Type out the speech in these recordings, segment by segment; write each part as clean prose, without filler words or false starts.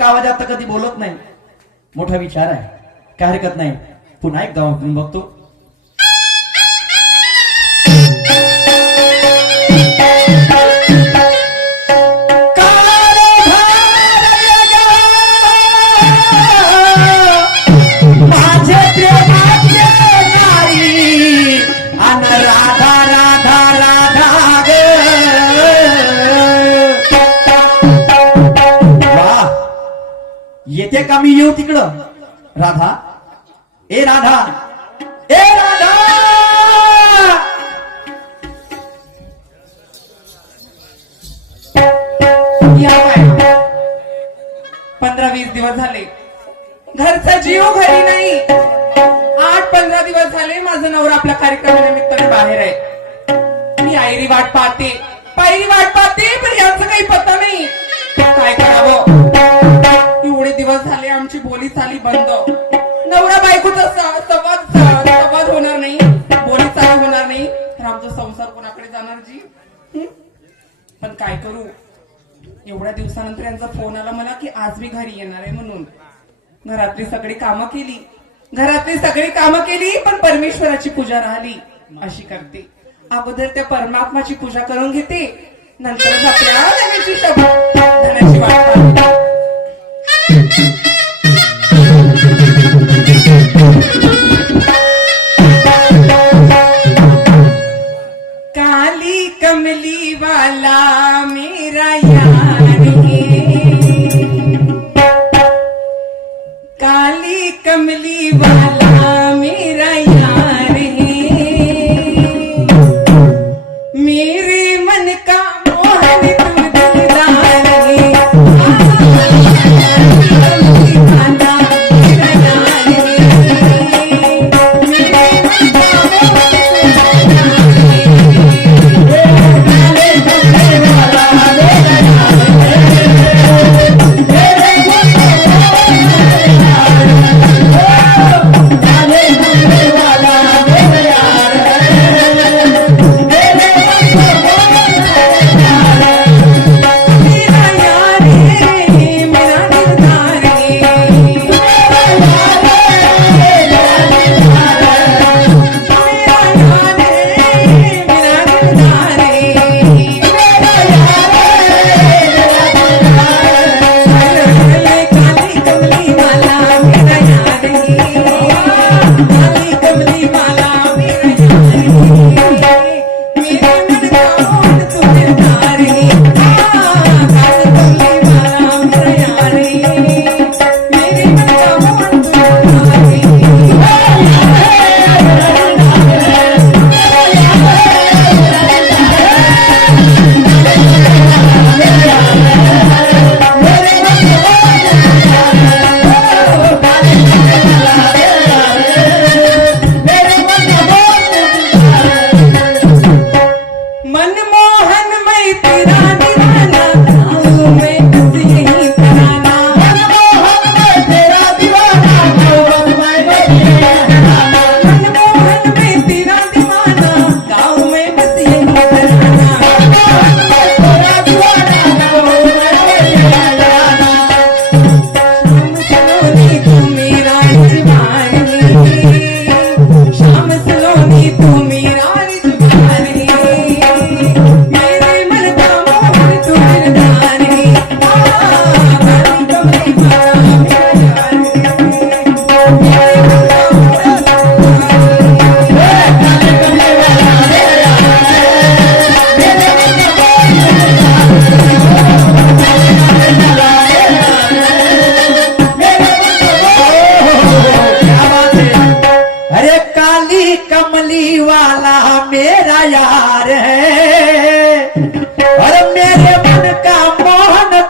एका आवाजात तर कधी बोलत नाही. मोठा विचार आहे, काय हरकत नाही. पुन्हा एक गावातून बघतो. येते का मी येऊ तिकडं? राधा, ए राधा, ए राधा. या बाय 15-20 दिवस झाले घरचा जीव घरी नाही. 8-15 दिवस झाले माझं नवरा आपल्या कार्यक्रमानिमित्ताने बाहेर आहे. मी आयरी वाट पाहते, पायरी वाट पाहते, पण यांचं काही पत्ता नाही. काय करावं? एवढे दिवस झाले आमची बोली चाली बंद. नवरा बायकोचा संवाद होणार नाही, बोली चाली होणार नाही, तर आमचा संसार कोणाकडे जाणार जी? पण काय करू? एवढ्या दिवसानंतर यांचा फोन आला मला की आज मी घरी येणार आहे म्हणून. घरातली सगळी कामं केली, पण परमेश्वराची पूजा राहिली. अशी करते, अगोदर त्या परमात्माची पूजा करून घेते, नंतरच आपल्या धनाची वाट पाहते. काली कमली वाला मेरा यार है, काली कमली वाला मेरा यार है, मेरे मन का मोहन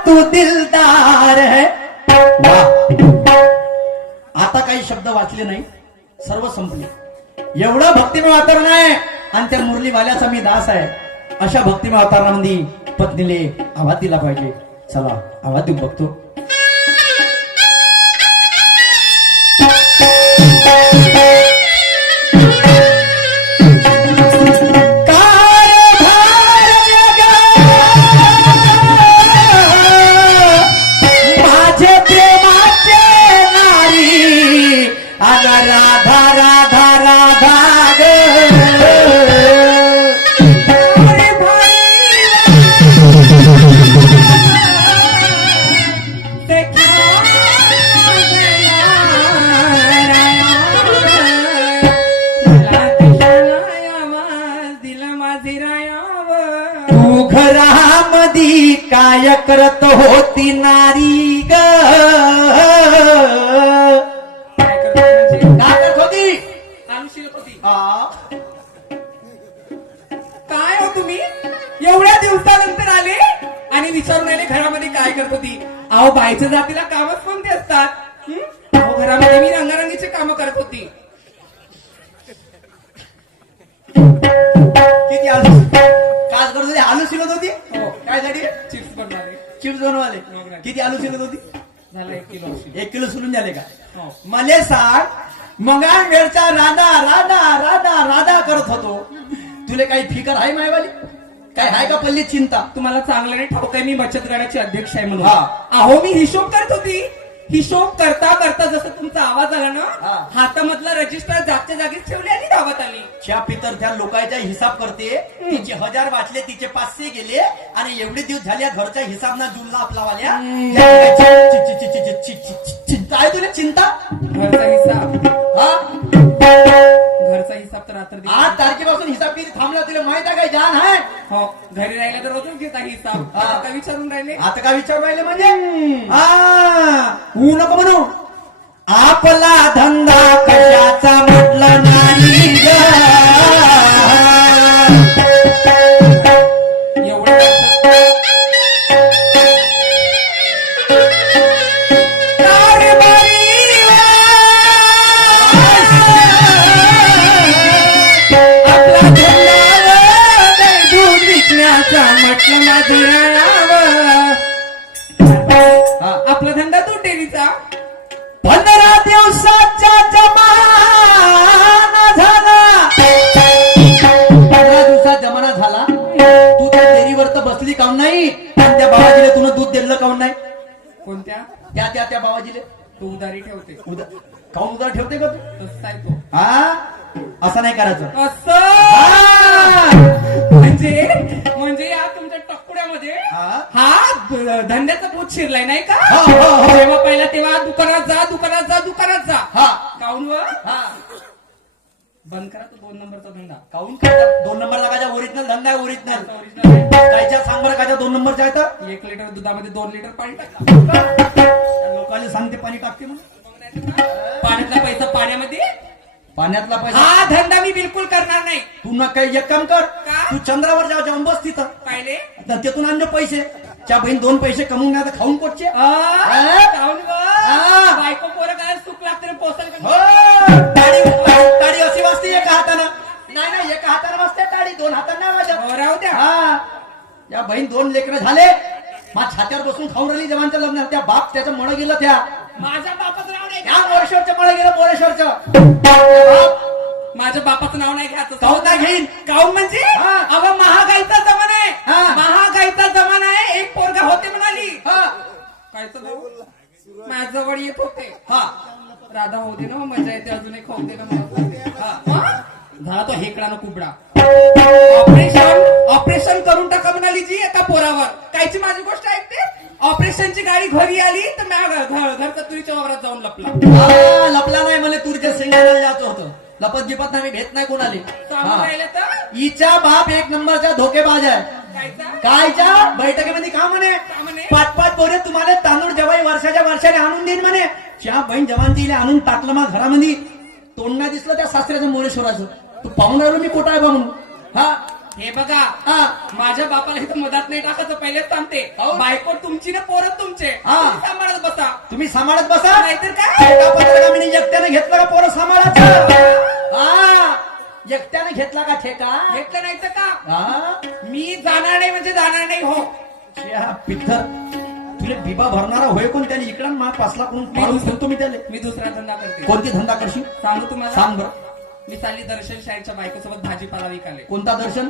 तू दिलदार है. वाचले नाही, सर्व संपले. एवढं भक्तिमय वातावरण आहे आणि त्या मुरलीवाल्याचा मी दास आहे. अशा भक्तिमय वातावरणामध्ये पत्नीले आवाज दिला पाहिजे. चला आवाज देऊ बघतो. माझे काय करत होती नारी ग, काय करतो म्हणजे काय करत होती? आमशी होती. आ, काय हो तुम्ही एवढ्या दिवसानंतर आले आणि विचारून आले घरामध्ये काय करत होती? अहो बाईच्या जातीला कामच कोणते असतात? हं? अहो घरामध्ये मी रंगारंगीचे काम करत होती. किती आलू काय करत होती? आलू शिलत होती? हो. काय साठी? चिप्स बनवले. चिप्स बनवाले. मग नाही. किती आलू शिलत होती? झाला 1 किलो औषध. 1 किलो सोडून झाले का? हो. मले सांग, मगान वेळचा राधा राधा राधा राधा करत होतो, तुले काही फिकर आहे मायवाली? काय आहे का पल्ली चिंता? तुम्हाला चांगल्याने ठाऊक आहे मी बचत गटाची अध्यक्ष आहे म्हणून. हा. अहो मी हिशोब करत होती. हिशोब करता करता जसं तुमचा आवाज आला हा. ना, हातामधला रजिस्टर जागच्या जागीच ठेवले आणि धावत आली. च्या पितर त्या लोकांचा हिसाब करते, तिचे 1000 वाचले, तिचे 500 गेले, आणि एवढे दिवस झाले घरचा हिसाब ना जुळला आपला वाल्या. काय तुला चिंता? घरचा हिसाब हा, घरचा हिसाब तर रात्र 8 तारखेपासून हिसाब किती थांबला तुला माहित आहे काय? जाण आहे हो घरी राहिला तर रोजच घेता हिसाब. हा. आता काय विचारून राहिले? आता काय विचार राहिले म्हणजे? हा, ऊ नको म्हणू. आपला धंदा कशाचा म्हटलं नाही ग. एवढं वर्ष- आपला धंदा दूध विकण्याचा म्हटलं माझं. हा. आपला धंदा दूध डेअरीचा. 15 दिवसाचा जमाना झाला. 15 दिवसात जमाना झाला. तू त्या डेअरीवर तर बसली काऊन नाही? आणि त्या बाबाजीला तुला दूध दिलं काऊन नाही? कोणत्या? त्या बाबाजीले तो उधारी ठेवते. काऊन उधार ठेवते का तू? तसं आहे तो. हा, असं नाही करायचं. असं हा. म्हणजे या तुमच्या टक्कुड्यामध्ये हा. हा धंद्याचा भूत शिरलाय नाही का? हा, हा, हा. जेव्हा पहिला तेव्हा दुकानात जा दुकानात जा दुकानात जा. हा. काऊन व हा. बंद करा तो 2 नंबरचा धंदा. काऊन करतात? 2 नंबर लागायचा ओरिजिनल धंदा आहे, ओरिजिनल. ओरिजिनल आहे. कायच्या सांग बरं, कायच्या 2 नंबरच्या आहे तर? 1 लिटर दुधामध्ये 2 लिटर पाणी टाका. लोकांना सांगते पाणी टाकते म्हणून. पाण्यातला पैसा पाण्यामध्ये. पाण्यातला पैसा हा धंदा मी बिलकुल करणार नाही. तू ना काही एक काम कर, का? तू चंद्रावर जाऊन बस तिथं. पाहिले तिथून आणले पैसे. च्या बहीण 2 पैसे कमवून घ्या, खाऊन कोटचे. काऊन व हा. बायको पोरं काय सुख लागते पोसल हो, टाळी अशी वाजते एका हातानं. नाही एका हातानं वाजते टाळी, 2 हातानं नाही वाजत. राहू द्या. हा, या बहीण 2 लेकरं झाले. मा छात्यावर बसून खाऊन राहिली जवानच्या लग्नात. त्या बाप त्याचं मळ गेलं. त्या माझ्या बापाचं नाव नाही त्या घ्यायचं. मोरेश्वरचं मळ गेलं, मोरेश्वरचं. माझ्या बापाचं नाव नाही घ्यायचं. काऊन नाही घेईन? काऊन म्हणजे हा. अगं महागाईचा जमाना आहे. हा. महागाईचा जमाना आहे. एक पोरगा होते म्हणाली. हा. काय माझ्या जवळ येत होते. हा. राधा होते ना मजा येते अजून एक होते ना मला. झाला तो हेकडानं कुबडा. ऑपरेशन करून टाका म्हणाली जी एका पोरावर. कायची माझी गोष्ट ऐकते. ऑपरेशनची गाडी घरी आली तर घरचा तुरीच्या वावरात जाऊन लपला. हा, लपला नाही, मला तुरीच्या शेंगाला जात होतं. लपत गिपत नाही, मी भेट नाही कोणाले. सांगून राहिलं तर हिचा बाप 1 नंबरचा धोकेबाज आहे. कायचा कायच्या बैठकीमध्ये का म्हणे? का म्हणे? 5-5 पोरे तुम्हाला तांदूळ जवाई वर्षाच्या वर्षाने आणून देईन म्हणे. च्या बहीण जवानतीला आणून टाकलं मग घरामध्ये. तोंड नाही दिसलं त्या सासऱ्याचं मोरेश्वराचं. तू पाहून राहिलो मी कोटा आहे बा म्हणून. हा. हे बघा हा. माझ्या बापाला इथं मदत नाही टाकायचं पहिलेच सांगते. काहून? बायको तुमची ना पोरत तुमचे. हा. तुम्ही सांभाळत बसा. तुम्ही सांभाळत बसा. नाहीतर काय? एका पत्रकाराने एकट्याने घेतलं का पोरं सांभाळायचं? हा, एकट्याने घेतला का ठेका? घेतलं नाही तर का? हा. मी जाणार नाही म्हणजे जाणार नाही हो. च्या पित्तर, तुले बिबा भरणारा होय कोण? त्याने इकडं मा पासला करून पाडून ठेवतो मी त्याले. मी दुसरा धंदा करते. कोणती धंदा करशील? सांगू तुम्हाला. सांग बरं. मी चालली दर्शन शाळेच्या बायकोसोबत भाजीपाला विकाले. कोणता दर्शन?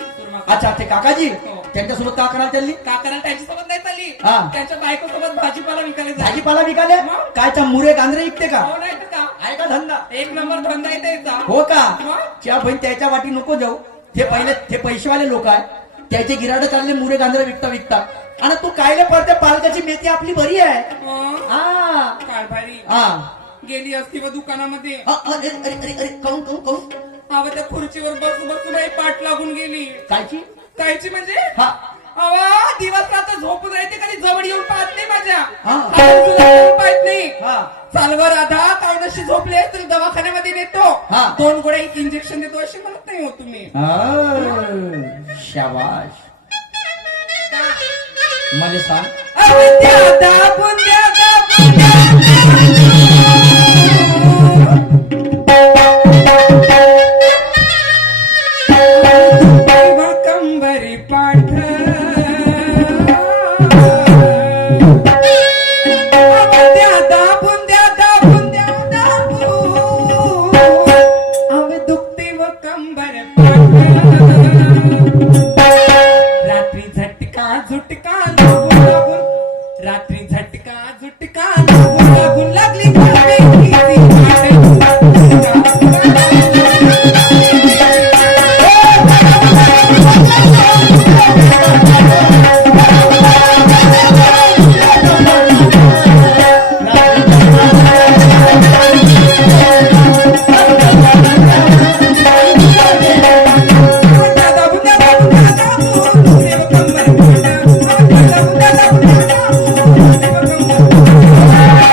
तुरमा. अच्छा, ते काकाजी हो. त्यांच्यासोबत का करायला चालली? काकाला त्यांच्यासोबत नाही चालली. हा. त्यांच्या बायकोसोबत भाजीपाला विकायला जायचं. भाजीपाला विकाले? मग? कायच्या मुरे गांजरे विकते का? हो नाही तर का? आहे का धंदा? 1 नंबर धंदा येते याचा. हो का? मग? च्या बहीण त्याच्या वाटी नको जाऊ. ते पैसेवाले लोक आहे. त्याचे गिराड चालले मुरे गांजरे विकता. आणि तू कायले पडते? पालकाची मेथी आपली बरी आहे. मग? हा. काय भारी. हा. गेली असती व दुकानामध्ये. अरे अरे अरे अरे, काऊन? अव त्या खुर्चीवर बसून पाठ लागून गेली. कायची? कायची म्हणजे हा. अवा दिवस झोप जायचे कधी जवळ येऊन पाहत नाही माझ्या हा. हात तुला येऊन पाहत नाही हा चालवा राधा कावनशी झोपले तर दवाखान्यामध्ये नेतो हा. 2 गोळ्या एक इंजेक्शन देतो अशी म्हणत नाही हो तुम्ही शाबाश मला सांग बुंद्या दा, बुंद्या दा, बुंद्या दा. कंबरी पाठ बुंद्या दा, बुंद्या दा, बुंद्या दा, बु. अव दुखते व कंबर रात्री झटका झुटका लागून लागून रात्री झटका झुटका लागून लागून लागली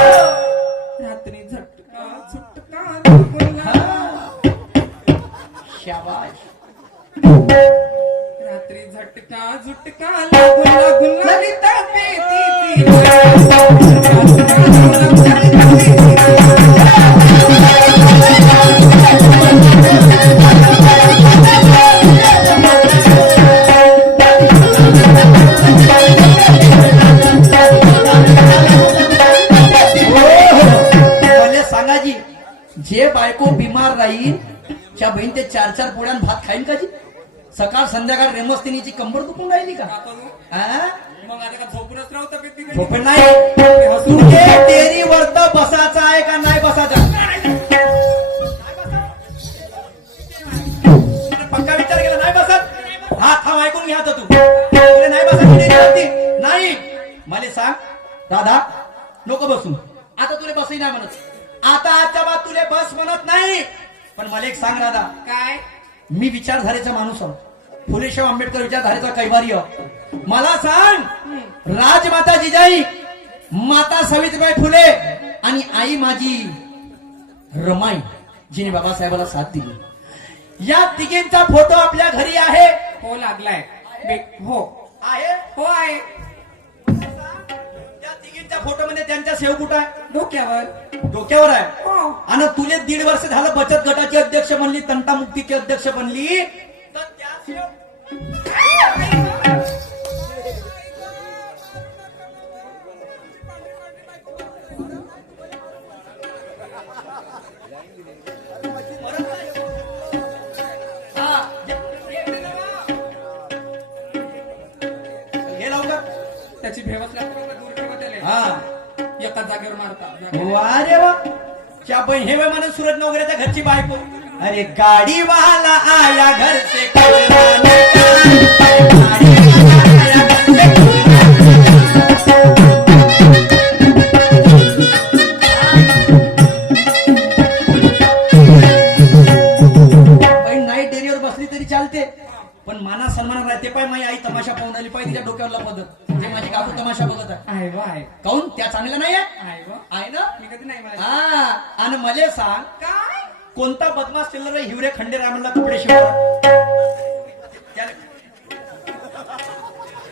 रात्री झटका झुटका लागून लागून शाबाश रात्री झटका झुटका लागून लागून ललिता पेती मला सांगा जी जे बायको बिमार राहील त्या बहीण ते 4-4 पोळ्यान भात खाईन का जी सकाळ संध्याकाळ रेमस्तिनीची कंबर दुखून राहिली का हा? मग आता का झोपूनच राहू तब्येत बिघडली? झोपेल नाही तुझे टेरीवर बसायचा आहे का नाही बसायचा पक्का विचार केला नाही बसत हा थांब ऐकून घ्या आता तू तुला नाही बसायची नाही मला सांग राधा नको बसून आता तुला बसही नाही म्हणत आता आजच्या बाद तुला बस म्हणत नाही पण मला एक सांग राधा काय मी विचारधारेचा माणूस आहो फुलेशाह आंबेडकर विचारधारेचा कैवारी आहो मला सांग राजमाता जिजाई माता सावित्रीबाई फुले आणि आई माझी रमाई जिने बाबासाहेबाला साथ दिली या तिघींचा फोटो आपल्या घरी आहे हो लागलाय हो आहे हो आहे त्या तिघींच्या फोटो मध्ये त्यांच्या सेव कुठं आहे डोक्यावर डोक्यावर आहे हो आणि तुले 1.5 वर्ष झालं बचत गटाची अध्यक्ष बनली तंटामुक्तीची अध्यक्ष बनली तर त्या सेव हे लवकर त्याची भेवच लागते बघा, दूर ठेवा त्याला. हा एका जागेवर मारता वा रे वा क्या बहीण हे वय म्हणून सूरज नवगरेच्या घरची बायको अरे गाडी वाला आया घर से कलराने का गाडी वाला आया घर से बहीण नाईट डेअरीवर बसली तरी चालते पण माना सन्मान राहते पाय माझी आई तमाशा पाहून आली पाय तिच्या डोक्यावरला पदक जे माझी काकू तमाशा बघत आहे आहे वा आहे काऊन त्या चांगल्या नाही आहे वा आहे ना मी कधी नाही म्हणाले. हा आणि मले सांग काय कोणता बदमाश चिल्लर रे हिवरे खंडेरामला कपडे शिवतात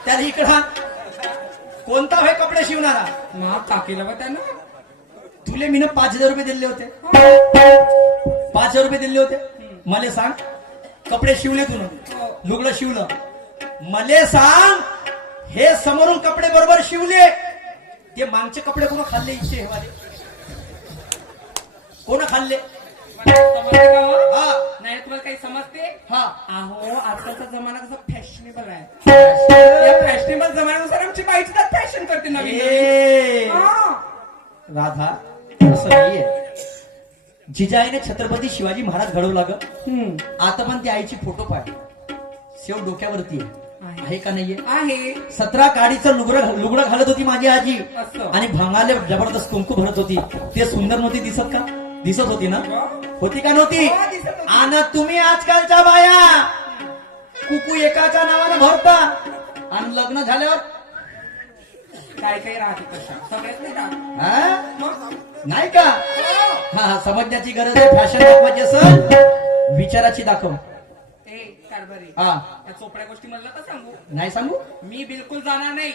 त्याला इकडा कोणता होय कपडे शिवणारा मग काकीला बा त्यानं तुले मीनं 5,000 रुपये दिले होते 5,000 रुपये दिले होते मले सांग कपडे शिवले तुला लुगडं शिवलं मले सांग हे समोरून कपडे बरोबर शिवले ते मागचे कपडे कोण खाल्ले इच्छे हे वाले कोण खाल्ले समजते का हो? हा नाही तुम्हाला काही समजते हा अहो आजकालचा जमाना कसा फॅशनेबल आहे या फॅशनेबल जमान्यानुसार आमची बाईची त्यात फॅशन करते नवीन ए, हा. राधा असं नाहीये जिजाईने छत्रपती शिवाजी महाराज घडवला ग आता पण ती आईची फोटो पाय शेव डोक्यावरती आहे का नाहीये आहे 17 काडीचं लुगडं घालत होती माझी आजी असं. आणि भांगाले जबरदस्त कुंकू भरत होती ते सुंदर नव्हती दिसत का दिसत होती ना होती का नव्हती हो, दिसत होती. आणि तुम्ही आजकालच्या बाया कुकू एकाच्या नावानं भरता आणि लग्न झाल्यावर काय काही राहते तशा सगळ्यात नाही राहत हा? मग? नाही का हो. हा समजण्याची गरज आहे. फॅशन दाखवायची असेल विचाराची दाखव. ए कारभारी हा या चोपड्या गोष्टी म्हणलं का सांगू नाही सांगू. मी बिलकुल जाणार नाही.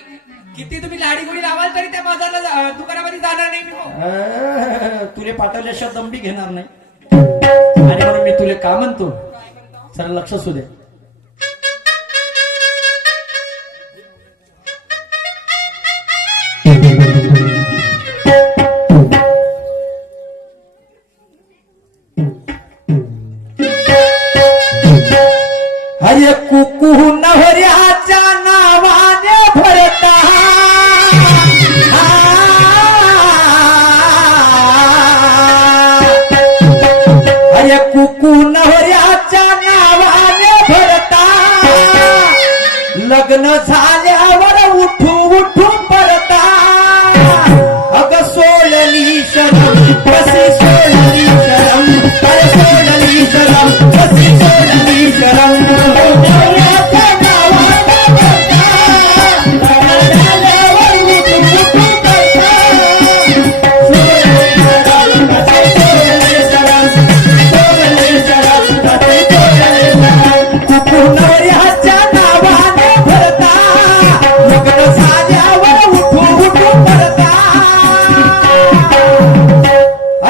किती तुम्ही लाडी गोडी लावाल तरी त्या बाजारला दुकानामध्ये जाणार नाही मी हो. तुले पाठवल्याशिवाय दमडी घेणार नाही. आणि म्हणून मी तुले का म्हणतो काय म्हणतो? जरा लक्ष असू दे. अरे कुकू नवऱ्याच्या नावाने भरता अरे कुकू नवऱ्याच्या नावाने भरता लग्न झाल्यावर उठू उठू परता अग सोडली शरम कशी सोडली शरम अरे सोडली शरम कशी सोडली शरम नवऱ्याच्या नावाने भरता लग्न झाल्यावर उठू उठू परता सोडली शरम कशी सोडली शरम सोडली शरम कशी सोडली शरम कुकू नवऱ्याच्या नावाने भरता लग्न झाल्यावर उठू उठू परता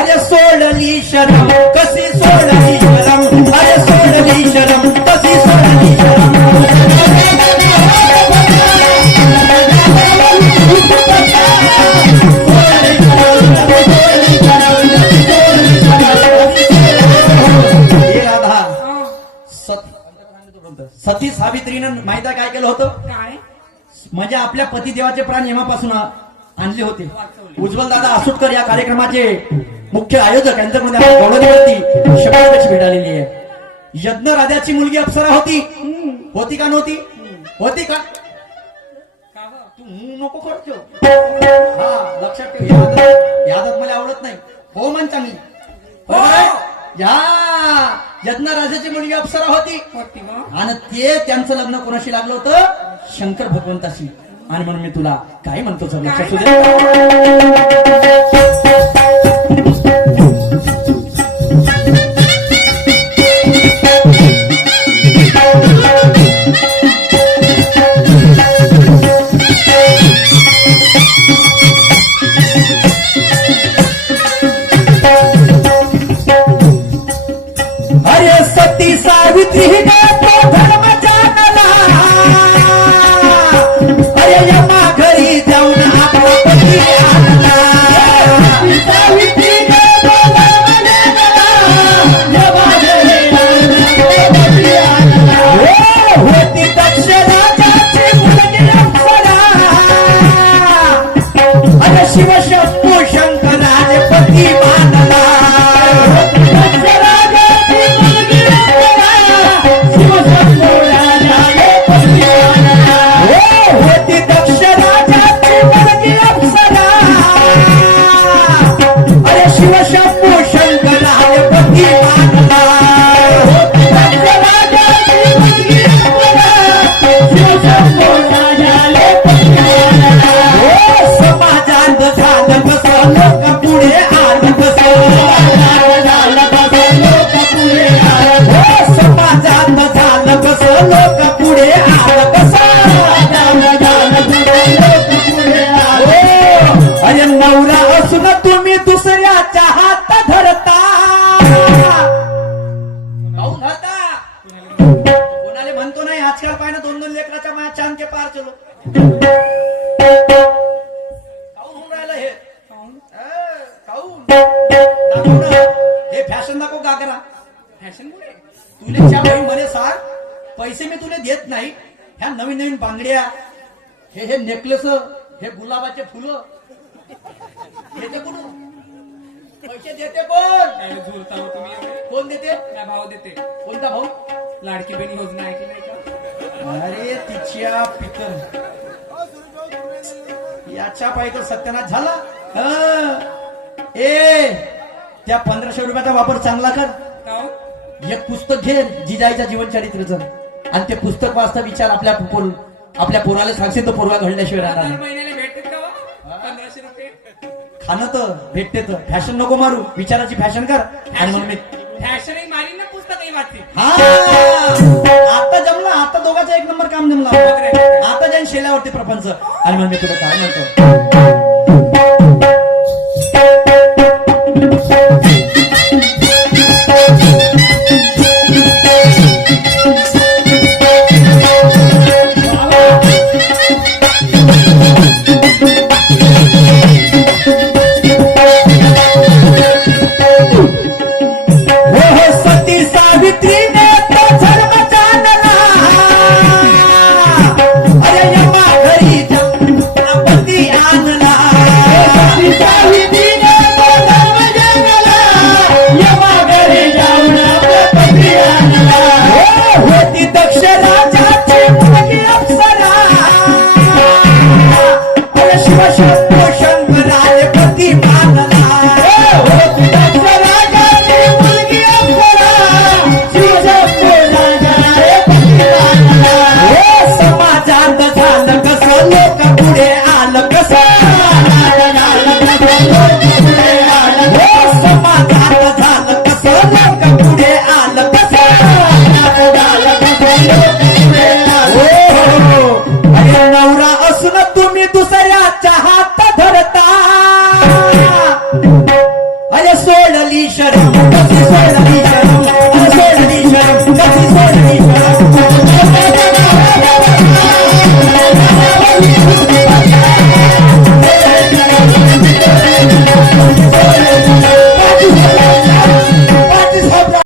अरे सोडली शरम कशी सोडली शरम अरे सोडली शरम कशी सोडली शरम हे राधा हो. सती सावित्रीनं माहिती आहे काय केलं होतं. काय म्हणजे आपल्या पतिदेवाचे प्राण यमापासून आणले होते. वाचवले. उज्ज्वल दादा आसुटकर या कार्यक्रमाचे मुख्य आयोजक यांच्याकडून गौरववरती शब्दाची भेट आलेली आहे. यज्ञ राजाची मुलगी अप्सरा होती. होती का नव्हती. होती का का हो? तू नको करतो. हा लक्षात ठेव. यादत मला आवडत नाही. हो मन चांगली हो. या यज्ञ राजाची मुलगी अप्सरा होती. होती मग? आणि ते त्यांचं लग्न कोणाशी लागलं होतं शंकर भगवंताशी. आणि म्हणून मी तुला काय म्हणतो सर लक्षात असू दे. अरे सती सावित्री ने तो धर्म जाणला अरे यमा घरी जाऊन आपला पती आणला. सावित्री ने तो धर्म जाणला यमा घरी जाऊन आपला पती आणला. होती दक्ष राजाची मुलगी अप्सरा अरे शिव शंभू शंकराने पती मानला. दक्ष राजाची मुलगी अप्सरा शिव शंभू राजाने पती मानला. होती दक्ष राजाची मुलगी अप्सरा अरे शिव शंभू शंकराने पती मानला. दक्ष राजाची मुलगी अप्सरा शिव शंभू राजाने पती मानला. समाजात झालं कसं लोक पुढे आलं कसं झालं कसं लोक पुढे आलं. समाजात झालं कसं लोक पुढे आलं कसं झालं पुढे लोक पुढे आलं. अरे नवरा असून तुम्ही दुसऱ्याच्या हात धरता. काहून धरता. कोणाला म्हणतो नाही आजकाल पाहिजे 2-2 लेकराच्या माया चांद के पार चलो. काहून होऊन राहिलं हे. काहून दाखव ना. हे फॅशन दाखव का करा. फॅशन कुठे? तुले च्या बाई मध्ये सांग पैसे मी तुला देत नाही. ह्या नवीन नवीन बांगड्या हे नेकलेस हे गुलाबाचे फुलं देते कुठून. पैसे देते कोण. काय झुलता हो तुम्ही एवढे? कोण देते. काय भाव देते? कोणता भाऊ. लाडकी बहीण योजना ऐकली नाही का? अरे तिच्या पितर याच्या पायी तर सत्यानाश झाला. ए त्या 1500 रुपयाचा वापर चांगला कर. का हो? एक पुस्तक घे जिजाईच्या जीवनचरित्रचं आणि ते पुस्तक वाचता विचार आपल्या पोराला सांगशील तर पोरवा घडल्याशिवाय राहणार दर नाही. महिन्याला भेटते का हो? खाणं तर भेटते तर फॅशन नको मारू, विचाराची फॅशन कर. आणि म्हणून मी फॅशनही मारीन ना, पुस्तकही वाचते. हा आता जमला, आता दोघांचं एक नंबर काम जमला. आता जाईन शेल्यावरती प्रपंच. आणि म्हणून मी तुला काय म्हणतो, सती सावित्रीने तो धर्म जाणला. अरे यमा घरी पती आणला. सती सावित्रीने तो धर्म जाणला. यमा घरी जाऊन पती आणला. होती दक्ष राजाची मुलगी अप्सरा. अरे शिवशंभो शंभराज पती मानला. होती दक्ष राजाची मुलगी अप्सरा. शिवशंभो राजाचे पती मानला. समाजात झालं कसं, लोक पुढे आलं कसं. समाजात झालं कसं, लोक पुढे आलं कसं. अरे नवरा असून तुम्ही दुसऱ्याच्या हात धरता. अरे सोडली शरम, कशी सोडली शरम. अरे सोडली शरम, कशी सोडली शरम.